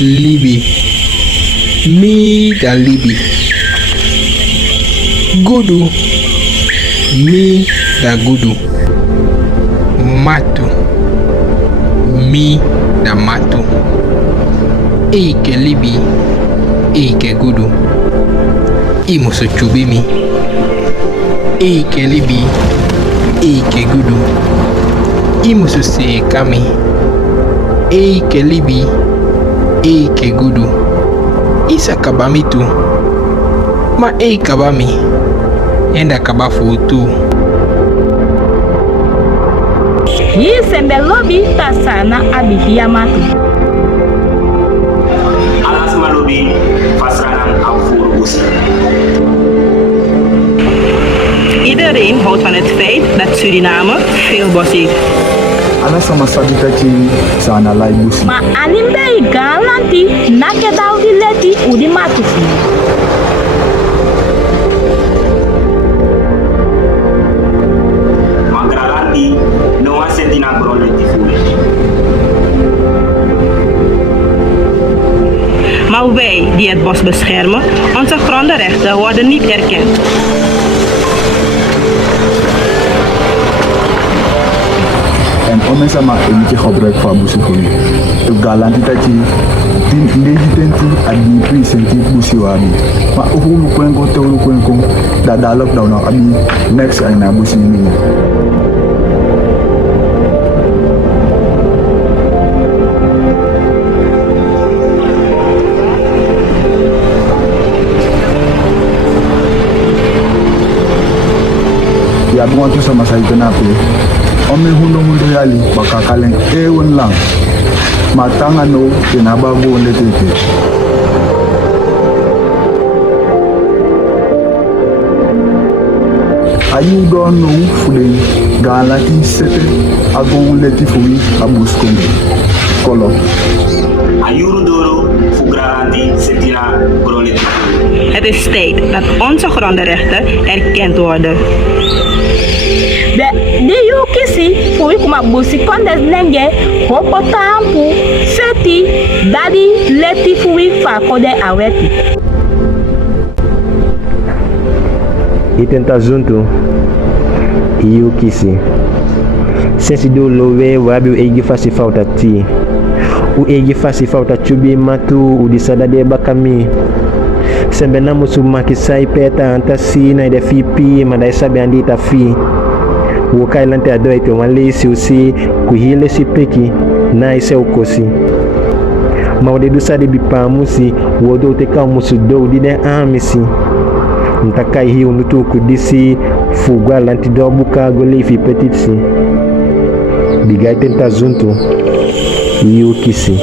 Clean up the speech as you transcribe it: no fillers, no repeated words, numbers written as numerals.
Libi. Mi da libi. Gudu. Mi da gudu. Matu. Mi da matu. Ike libi. Ike gudu. Imuso chubimi. Ike libi. Ike gudu. Imuso se kami. Ike libi. Ike gudu. Isa kabamitu. Ma kabami. Enda kabafutu. Hii sembe lobi tasana abihia matu. Alasma lobi pasranam afurus. Iedereen houdt van het feit dat Suriname veel bos heeft. Alasma sadikati sana laibusi. Ma animbe Igan lanti nake daudi leti udi matufu. Maar wij die het bos beschermen, onze grondenrechten worden niet erkend. En om sama eentje gebruik van busukoe. De galanti tati tin legitenti adi presenti busiwani. Maar ohulu kwenko te ohulu kwenko da da lockdown na abi next aina busini. Ya bukan tu sama saya kenapa? Ome hundo yali bakakalen ewen lang. Matanga no kenaba go letete. Ayu don't know fude galati sete ago leti fui abuskongo. Kolo. Ayuru doro fugrandi setia broleti. Het is tijd dat onze grondenrechten erkend worden. De yukisi fui kuma busi kondes nenge hopo tampu feti dadi leti fui fa kode aweti. Itenta junto yukisi. Sensi do lowe wabi u egi fasi falta ti. U egi fasi falta chubi matu u disada de bakami. Sembe na musu makisai peta antasi na ide fipi madai sabi andita fi. Wokai lante adoite walesi usi kuhile si peki na ise ukosi. Mawde dusade bipamusi wodo teka musu do dide amisi. Ntakai hi unutu kudisi fugwa lanti dobuka golefi petitsi. Bigai tenta junto yukisi.